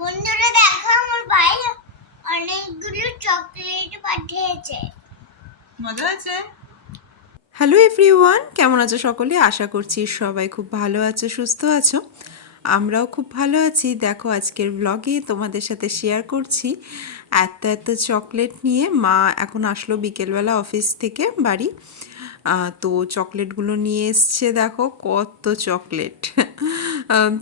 বন্ধুরা দেখো আমার ভাই অনেকগুলো চকলেট পাঠিয়েছে। মজা হয়েছে? হ্যালো এভরিওয়ান কেমন আছো সকলে? আশা করছি সবাই খুব ভালো আছো সুস্থ আছো। আমরাও খুব ভালো আছি। দেখো আজকের ব্লগে তোমাদের সাথে শেয়ার করছি এত এত চকলেট নিয়ে। মা এখন আসলো বিকেলবেলা অফিস থেকে বাড়ি। তো চকলেটগুলো নিয়ে এসছে দেখো কত চকলেট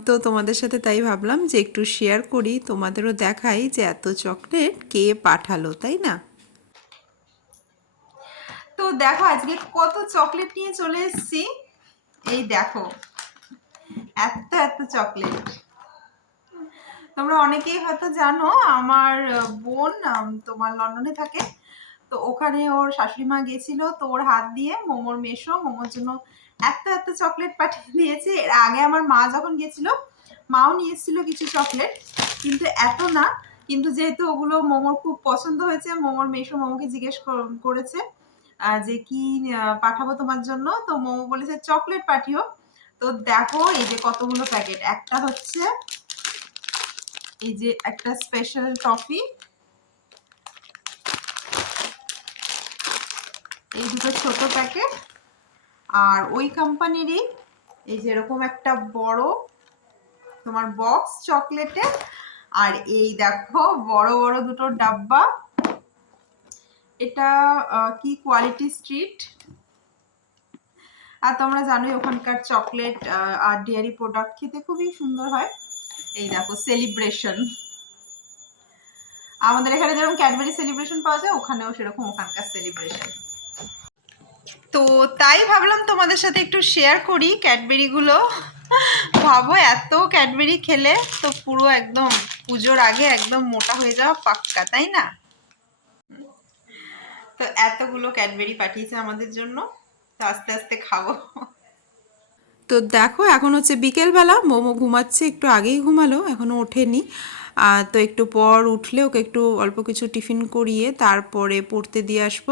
তো তোমাদের সাথে তাই ভাবলাম যে একটু শেয়ার করি, তোমাদেরও দেখাই যে এত চকলেট কে পাঠালো, তাই না? তো দেখো, আজকে কত চকলেট নিয়ে চলে এসেছি। এই দেখো, এত এত চকলেট তোমরা অনেকেই হয়তো জানো, আমার বোন তোমার লন্ডনে থাকে। তো ওখানে ওর শাশুড়ি মা গেছিল তো ওর হাত দিয়ে মোমোর মেশো, মোমোর জন্য এত এত চকলেট পাঠিয়ে দিয়েছে। এর আগে আমার মা যখন গেছিল, মাও নিয়ে কিছু চকলেট কিন্তু এত না। কিন্তু যেহেতু ওগুলো মোমোর খুব পছন্দ হয়েছে, মোমোর মেশো মোমোকে জিজ্ঞেস করেছে যে কি পাঠাবো তোমার জন্য? তো মোমো বলেছে চকলেট পাঠিও। তো দেখো এই যে কতগুলো প্যাকেট একটা হচ্ছে এই যে একটা স্পেশাল টফি এই দুটো ছোট প্যাকেট আর ওই কোম্পানিরই এই যে এরকম একটা বড় তোমার বক্স চকলেটের আর এই দেখো, বড় বড় দুটো ডাব্বা। এটা কি কোয়ালিটি স্ট্রিট আর তোমরা জানোই ওখানকার চকলেট আর ডেয়ারি প্রোডাক্ট খেতে খুবই সুন্দর হয়। এই দেখো সেলিব্রেশন আমাদের এখানে যেরকম ক্যাডবেরি সেলিব্রেশন পাওয়া যায়, ওখানেও সেরকম ওখানকার সেলিব্রেশন তো তাই ভাবলাম তোমাদের সাথে একটু শেয়ার করি ক্যাডবেরিগুলো। ভাবো এত ক্যাডবেরি খেলে তো পুরো একদম পুজোর আগে একদম মোটা হয়ে যাওয়া পাক্কা, তাই না? তো এতগুলো ক্যাডবেরি পাঠিয়েছে আমাদের জন্য, তো আস্তে আস্তে খাব। তো দেখো, এখন হচ্ছে বিকেলবেলা, মোমো ঘুমাচ্ছে, একটু আগেই ঘুমালো এখনও ওঠেনি। তো একটু পর উঠলে ওকে একটু অল্প কিছু টিফিন করিয়ে তারপরে পড়তে দিয়ে আসব।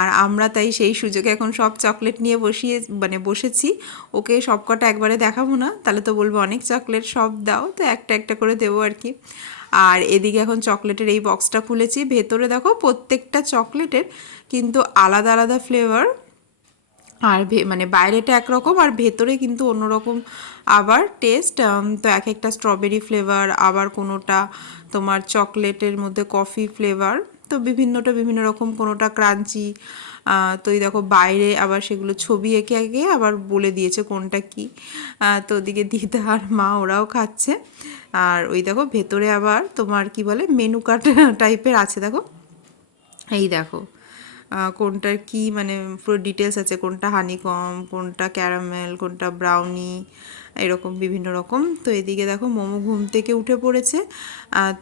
আর আমরা তাই সেই সুযোগে এখন সব চকলেট নিয়ে বসিয়ে মানে বসেছি। ওকে সব কটা একবারে দেখাবো না, তাহলে তো বলব অনেক চকলেট সব দাও, তো একটা একটা করে দেবো আর কি। আর এদিকে এখন চকলেটের এই বক্সটা খুলেছি। ভেতরে দেখো প্রত্যেকটা চকলেটের কিন্তু আলাদা আলাদা ফ্লেভার আর মানে বাইরেটা একরকম আর ভেতরে কিন্তু অন্যরকম আবার টেস্ট তো এক একটা স্ট্রবেরি ফ্লেভার আবার কোনোটা তোমার চকলেটের মধ্যে কফি ফ্লেভার তো বিভিন্নটা বিভিন্ন রকম, কোনোটা ক্রাঞ্চি তো এই দেখো বাইরে আবার সেগুলো ছবি এঁকে এঁকে আবার বলে দিয়েছে কোনটা কি। তো ওদিকে দিদা আর মা ওরাও খাচ্ছে। আর ওই দেখো ভেতরে আবার তোমার কি বলে মেনু কার্ড টাইপের আছে দেখো। এই দেখো কোনটার কি মানে পুরো ডিটেলস আছে, কোনটা হানিকম কোনটা ক্যারামেল কোনটা ব্রাউনি এরকম বিভিন্ন রকম। তো এদিকে দেখো মোমো ঘুম থেকে উঠে পড়েছে।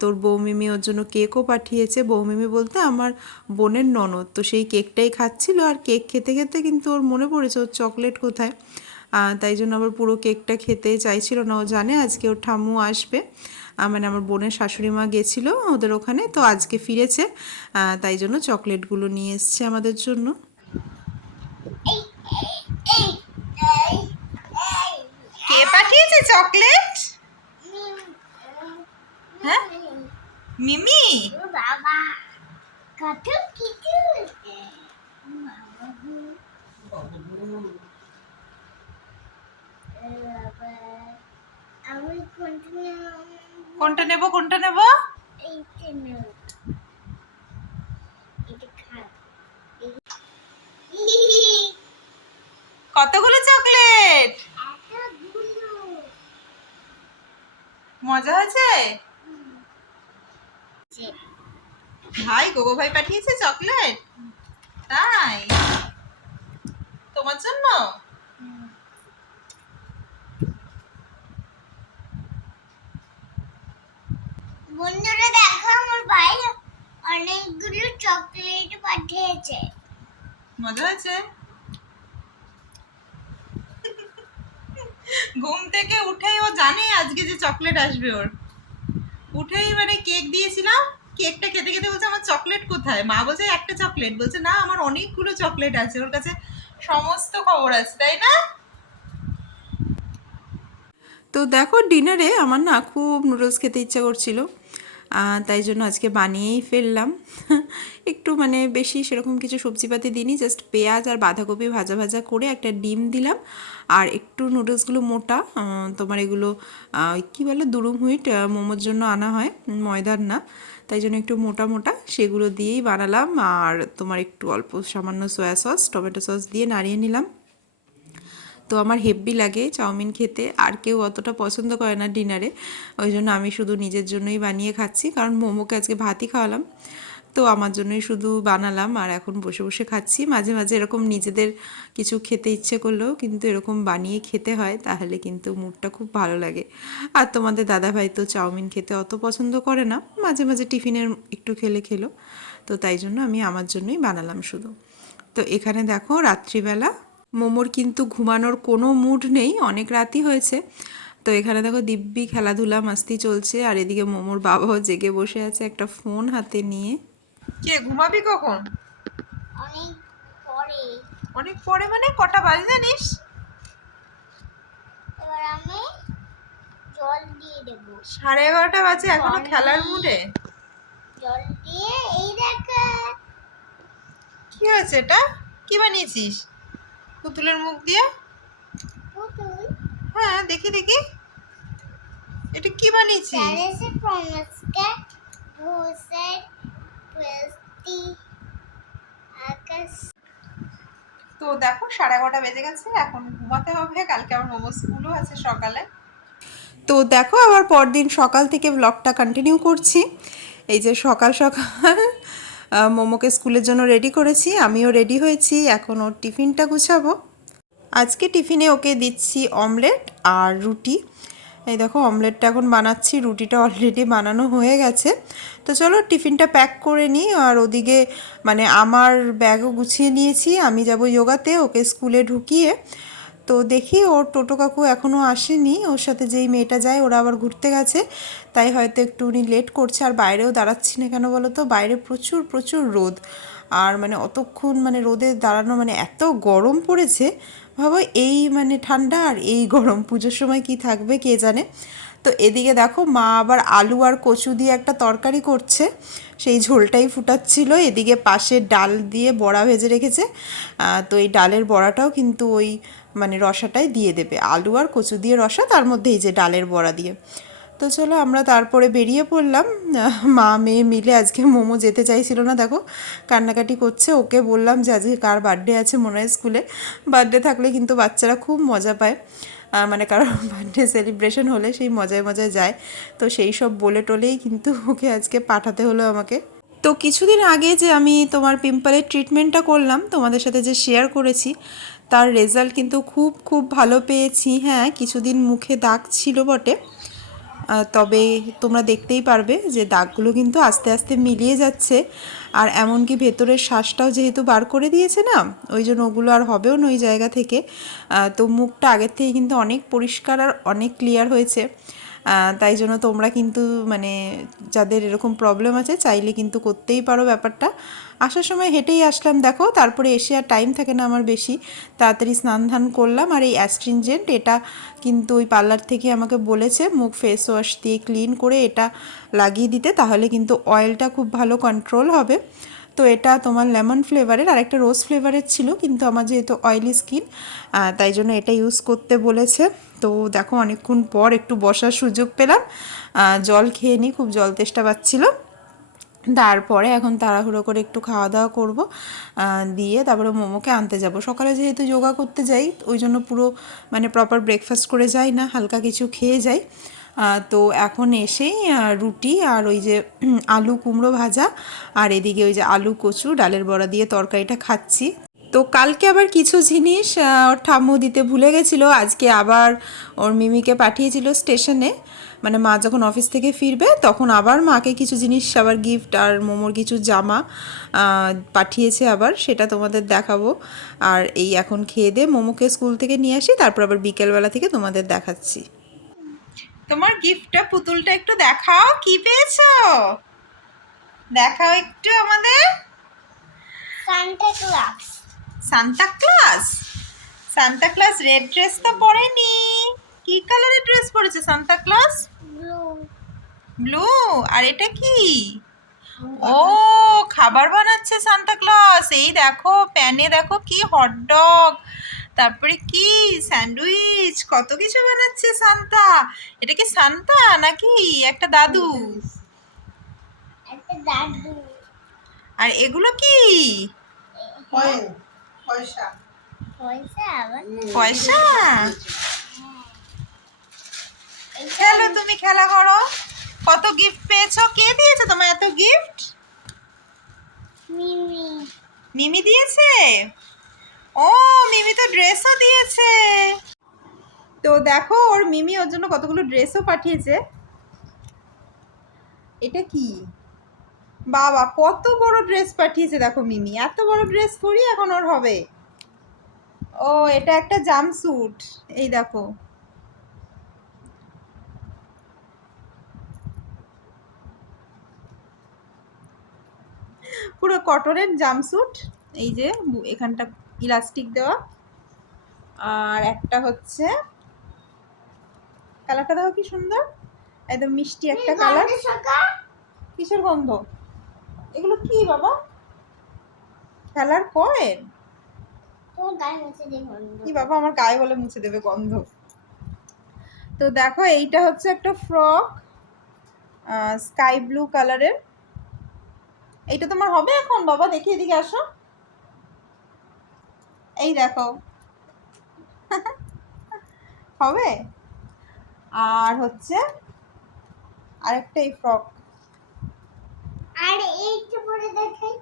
তোর বৌমিমি ওর জন্য কেকও পাঠিয়েছে। বৌমিমি বলতে আমার বোনের ননদ। তো সেই কেকটাই খাচ্ছিল আর কেক খেতে খেতে কিন্তু ওর মনে পড়েছে ওর চকলেট কোথায়। তাই জন্য আবার পুরো কেকটা খেতে চাইছিল না। ও জানে আজকে ওর ঠাম্মু আসবে। মানে আমার বোনের শাশুড়ি মা গেছিল ওদের ওখানে। তো আজকে ফিরেছে। তাই জন্য চকলেটগুলো নিয়ে এসছে আমাদের জন্য। কে পাঠিয়েছে চকলেট? হ্যাঁ? মিমি? বাবা কত কিছু কোনটা নেব? কোনটা নেব? কতগুলো চকলেট এতগুলো। মজা হয়েছে? ভাই গোগো ভাই পাঠিয়েছে চকলেট? তাই? তোমার জন্য? বন্ধুরা দেখো আমার ভাই অনেকগুলো চকলেট পাঠিয়েছে। মজা হয়েছে? ঘুম থেকে উঠেই ও জানে আজকে যে চকলেট আসবে ওর। উঠেই মানে কেক দিয়েছিলাম, কেকটা খেতে খেতে বলছে, আমার চকলেট কোথায়? মা বলছে, একটা চকলেট। বলছে, না, আমার অনেকগুলো চকলেট আছে, ওর কাছে সমস্ত খবর আছে, তাই না? তো দেখো, ডিনারে আমার না খুব নুডলস খেতে ইচ্ছা করছিল। তাই জন্য আজকে বানিয়েই ফেললাম। একটু মানে বেশি সেরকম কিছু সবজিপাতি দিইনি জাস্ট পেঁয়াজ আর বাঁধাকপি ভাজা ভাজা করে একটা ডিম দিলাম। আর একটু নুডলসগুলো মোটা তোমার এগুলো কী বলে, দুরুম হুইট মোমোর জন্য আনা হয়, ময়দার না। তাই জন্য একটু মোটা মোটা, সেগুলো দিয়েই বানালাম। আর তোমার একটু অল্প সামান্য সয়া সস টমেটো সস দিয়ে নাড়িয়ে নিলাম। তো আমার হেব্বি লাগে চাউমিন খেতে। আর কেউ অতটা পছন্দ করে না ডিনারে। ওই জন্য আমি শুধু নিজের জন্যই বানিয়ে খাচ্ছি। কারণ মোমোকে আজকে ভাতই খাওয়ালাম। তো আমার জন্যই শুধু বানালাম আর এখন বসে বসে খাচ্ছি। মাঝে মাঝে এরকম নিজেদের কিছু খেতে ইচ্ছে করলেও কিন্তু এরকম বানিয়ে খেতে হয়, তাহলে কিন্তু মুডটা খুব ভালো লাগে। আর তোমাদের দাদাভাই তো চাউমিন খেতে অত পছন্দ করে না। মাঝে মাঝে টিফিনের একটু খেলে খেলো। তো তাই জন্য আমি আমার জন্যই বানালাম শুধু। তো এখানে দেখো, রাত্রিবেলা মোমোর কিন্তু ঘুমানোর কোনো মুড নেই অনেক রাতই হয়েছে। তো এখানে দেখো দিব্যি খেলাধুলা মাস্তি চলছে আর এদিকে মোমোর বাবাও জেগে বসে আছে একটা ফোন হাতে নিয়ে। কে ঘুমাবি কখন? অনেক পরে। অনেক পরে মানে কটা বাজে জানিস? এবার আমি জল দিয়ে দেব। সাড়ে এগারোটা বাজে এখনও খেলার মুডে জল দিয়ে এই দেখো। কি হয়েছে এটা? কি বানিয়েছিস? পুতুলের মুখ দিয়ে? পুতুল। হ্যাঁ দেখি দেখি। এটা কি বানিয়েছিস? তো দেখো সাড়ে এগারোটা বেজে গেছে এখন ঘুমাতে হবে। কালকে আমার মোমো স্কুলও আছে সকালে। তো দেখো আবার পরদিন সকাল থেকে ব্লগটা কন্টিনিউ করছি। এই যে সকাল সকাল মোমোকে স্কুলের জন্য রেডি করেছি, আমিও রেডি হয়েছি, এখন ওর টিফিনটা গুছাবো। আজকে টিফিনে ওকে দিচ্ছি অমলেট আর রুটি। এই দেখো অমলেটটা এখন বানাচ্ছি, রুটিটা অলরেডি বানানো হয়ে গেছে। তো চলো, টিফিনটা প্যাক করে নিই, আর ওদিকে মানে আমার ব্যাগও গুছিয়ে নিয়েছি, আমি যাব যোগাতে ওকে স্কুলে ঢুকিয়ে। তো দেখি, ওর টোটো কাকু এখনও আসেনি, ওর সাথে যেই মেয়েটা যায়, ওরা আবার ঘুরতে গেছে। তাই হয়তো একটু উনি লেট করছে, আর বাইরেও দাঁড়াচ্ছি না কেন বলো তো? বাইরে প্রচুর প্রচুর রোদ। আর মানে অতক্ষণ মানে রোদে দাঁড়ানো মানে এত গরম পড়েছে, ভাবো এই মানে ঠান্ডা আর এই গরম। পুজোর সময় কি থাকবে কে জানে? তো এদিকে দেখো, মা আবার আলু আর কচু দিয়ে একটা তরকারি করছে। সেই ঝোলটাই ফুটাচ্ছিল, এদিকে পাশে ডাল দিয়ে বড়া ভেজে রেখেছে। তো এই ডালের বড়াটাও কিন্তু ওই মানে রসাটাই দিয়ে দেবে। আলু আর কচু দিয়ে রসা, তার মধ্যে এই যে ডালের বড়া দিয়ে। তো চলো আমরা তারপরে বেরিয়ে পড়লাম। মা, মেয়ে মিলে আজকে মোমো যেতে চাইছিল না, দেখো কান্নাকাটি করছে। ওকে বললাম যে আজকে কার বার্থডে আছে মনে হয় স্কুলে। বার্থডে থাকলে কিন্তু বাচ্চারা খুব মজা পায়। মানে কারোর বার্থডে সেলিব্রেশন হলে সেই মজায় মজায় যায়। তো সেই সব বলে টলেই কিন্তু ওকে আজকে পাঠাতে হলো আমাকে। তো কিছুদিন আগে যে আমি তোমার পিম্পলের ট্রিটমেন্টটা করলাম, তোমাদের সাথে যে শেয়ার করেছি, তার রেজাল্ট কিন্তু খুব খুব ভালো পেয়েছি। হ্যাঁ কিছুদিন মুখে দাগ ছিল বটে। তবে তোমরা দেখতেই পারবে যে দাগগুলো কিন্তু আস্তে আস্তে মিলিয়ে যাচ্ছে। আর এমনকি ভেতরের শ্বাসটাও যেহেতু বার করে দিয়েছে না, ওই জন্য ওগুলো আর হবেও না ওই জায়গা থেকে। তো মুখটা আগের থেকে কিন্তু অনেক পরিষ্কার আর অনেক ক্লিয়ার হয়েছে। তাই জন্য তোমরা কিন্তু মানে যাদের এরকম প্রবলেম আছে, চাইলে কিন্তু করতেই পারো ব্যাপারটা। আসার সময় হেঁটেই আসলাম, দেখো। তারপরে এসে আর টাইম থাকে না আমার বেশি। তাড়াতাড়ি স্নান ধান করলাম আর এই অ্যাস্ট্রিনজেন্ট এটা কিন্তু ওই পার্লার থেকে আমাকে বলেছে, মুখ ফেস ওয়াশ দিয়ে ক্লিন করে এটা লাগিয়ে দিতে, তাহলে কিন্তু অয়েলটা খুব ভালো কন্ট্রোল হবে। তো এটা তোমার লেমন ফ্লেভারের আর একটা রোজ ফ্লেভারের ছিল, কিন্তু আমার যেহেতু অয়েলি স্কিন তাই জন্য এটা ইউজ করতে বলেছে। তো দেখো, অনেকক্ষণ পর একটু বসার সুযোগ পেলাম। জল খেয়ে নিই, খুব জল তেষ্টা পাচ্ছিলো। তারপরে এখন তাড়াহুড়ো করে একটু খাওয়া দাওয়া করব দিয়ে তারপরে মোমোকে আনতে যাব। সকালে যেহেতু যোগা করতে যাই, ওই জন্য পুরো মানে প্রপার ব্রেকফাস্ট করে যাই না, হালকা কিছু খেয়ে যাই। তো এখন এসেই রুটি আর ওই যে আলু কুমড়ো ভাজা আর এদিকে ওই যে আলু কচু, ডালের বড়া দিয়ে তরকারিটা খাচ্ছি। তো কালকে আবার কিছু জিনিস ওর ঠাম্মু দিতে ভুলে গেছিল। আজকে আবার ওর মিমিকে পাঠিয়েছিল স্টেশনে। মানে মা যখন অফিস থেকে ফিরবে তখন আবার মাকে কিছু জিনিস আবার গিফট আর মোমোর কিছু জামা পাঠিয়েছে আবার। সেটা তোমাদের দেখাবো। আর এই এখন খেয়ে দিয়ে মোমোকে স্কুল থেকে নিয়ে আসি তারপর আবার বিকেলবেলা থেকে তোমাদের দেখাচ্ছি। তোমার গিফটটা পুতুলটা একটু দেখাও কি পেয়েছ? দেখাও একটু আমাদের। Santa Claus. Santa Claus Santa Claus red dress তো পরেনি। কি কালারের ড্রেস পরেছে সান্তা ক্লাস ব্লু আর এটা কি? ও খাবার বানাচ্ছে সান্তা ক্লজ এই দেখো প্যানে দেখো কি হটডগ তারপরে কি? স্যান্ডউইচ কত কিছু বানাচ্ছে সান্তা এটা কি সান্তা নাকি? একটা দাদু। একটা দাদু। আর এগুলো কি? পয়সা? পয়সা খেলো তুমি খেলা করো। কত গিফট পেয়েছ? কে দিয়েছে তোমার এত গিফট মিমি। মিমি দিয়েছে? ও মিমি তো ড্রেসও দিয়েছে। তো দেখো ওর মিমি ওর জন্য কতগুলো ড্রেসও পাঠিয়েছে। এটা কি? বাবা কত বড় ড্রেস পাঠিয়েছে দেখো মিমি। এত বড় ড্রেস থরি এখন ওর হবে। ও এটা একটা জাম্পস্যুট এই দেখো। পুরো কটনের জাম্পস্যুট এই যে এখানটা ইলাস্টিক দেওয়া। আর একটা হচ্ছে কালারটা দেখো কি সুন্দর। একদম মিষ্টি একটা কালার কিসের গন্ধ? এগুলো কি বাবা? খেলার কয়েন? কি বাবা আমার গায়ে বলে মুছে দেবে গন্ধ। তো দেখো এইটা হচ্ছে একটা ফ্রক স্কাই ব্লু কালারের। এইটা তোমার হবে এখন? বাবা দেখি এদিকে আসো। এই দেখো। হবে? আর হচ্ছে আরেকটা এই ফ্রক। এইটা পরে দেখাই।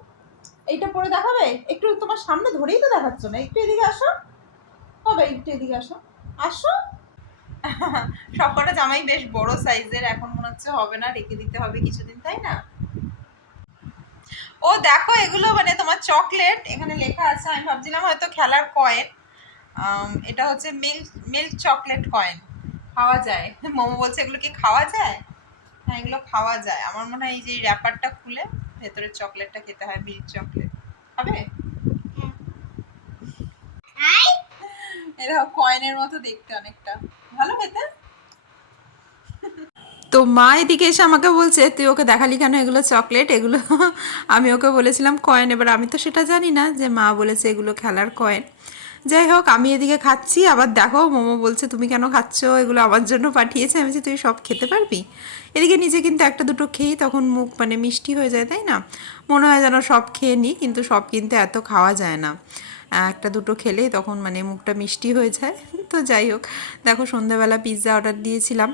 এইটা পরে দেখাবে? একটু তোমার সামনে ধরেই তো দেখাচ্ছ না। একটু এদিকে আসো। হবে, একটু এদিকে আসো। আসো। সবকটা জামাই বেশ বড় সাইজের। এখন মনে হচ্ছে হবে না, রেখে দিতে হবে কিছুদিন, তাই না? ও, দেখো এগুলো মানে তোমার চকলেট। এখানে লেখা আছে, আমি ভাবছিলাম হয়তো খেলার কয়েন। এটা হচ্ছে মিল্ক মিল্ক চকলেট কয়েন। খাওয়া যায়। মোমো বলছে এগুলো কি খাওয়া যায়? হ্যাঁ এগুলো খাওয়া যায়। আমার মনে হয় এই যে র্যাপারটা খুলে ভেতরে চকলেটটা খেতে হয় মিল্ক চকলেট হবে? আই। এটা কয়েনের মতো দেখতে অনেকটা। ভালো খেতে? তো মা এদিকে এসে আমাকে বলছে তুই ওকে দেখালি কেন এগুলো চকলেট এগুলো আমি ওকে বলেছিলাম কয়েন এবার আমি তো সেটা জানি না যে মা বলেছে এগুলো খেলার কয়েন যাই হোক, আমি এদিকে খাচ্ছি, আবার দেখো, মোমো বলছে, তুমি কেন খাচ্ছ? এগুলো আমার জন্য পাঠিয়েছে। আমি তুই সব খেতে পারবি? এদিকে নিজে কিন্তু একটা দুটো খেয়েই তখন মুখ মানে মিষ্টি হয়ে যায়, তাই না? মনে হয় যেন সব খেয়ে নিই কিন্তু সব কিন্তু এত খাওয়া যায় না। একটা দুটো খেলেই তখন মানে মুখটা মিষ্টি হয়ে যায়। তো যাই হোক, দেখো সন্ধ্যাবেলা পিৎজা অর্ডার দিয়েছিলাম।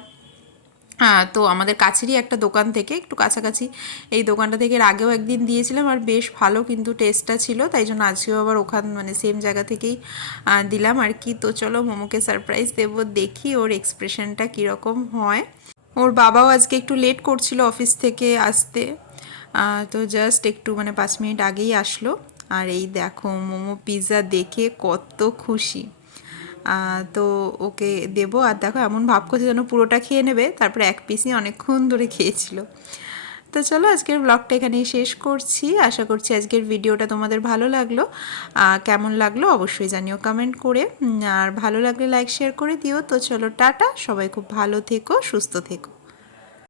তো আমাদের কাছেরই একটা দোকান থেকে, একটু কাছাকাছি। এই দোকানটা থেকে আগেও একদিন দিয়েছিলাম আর বেশ ভালো কিন্তু টেস্টটা ছিল, তাই জন্য আজকেও আবার ওখান মানে সেম জায়গা থেকেই দিলাম আর কি। তো চলো মোমোকে সারপ্রাইজ দেবো, দেখি ওর এক্সপ্রেশনটা কীরকম হয়। ওর বাবাও আজকে একটু লেট করছিল অফিস থেকে আসতে তো জাস্ট একটু মানে পাঁচ মিনিট আগেই আসলো। আর এই দেখো, মোমো পিৎজা দেখে কত খুশি। তো ওকে দেব। আর দেখো, এমন ভাব করছে যেন পুরোটা খেয়ে নেবে। তারপরে এক পিসই অনেকক্ষণ ধরে খেয়েছিল। তো চলো, আজকের ব্লগটা এখানেই শেষ করছি। আশা করছি আজকের ভিডিওটা তোমাদের ভালো লাগল। কেমন লাগল অবশ্যই জানিও কমেন্ট করে। আর ভালো লাগলে লাইক শেয়ার করে দিও। তো চলো, টাটা। সবাই খুব ভালো থেকো, সুস্থ থেকো।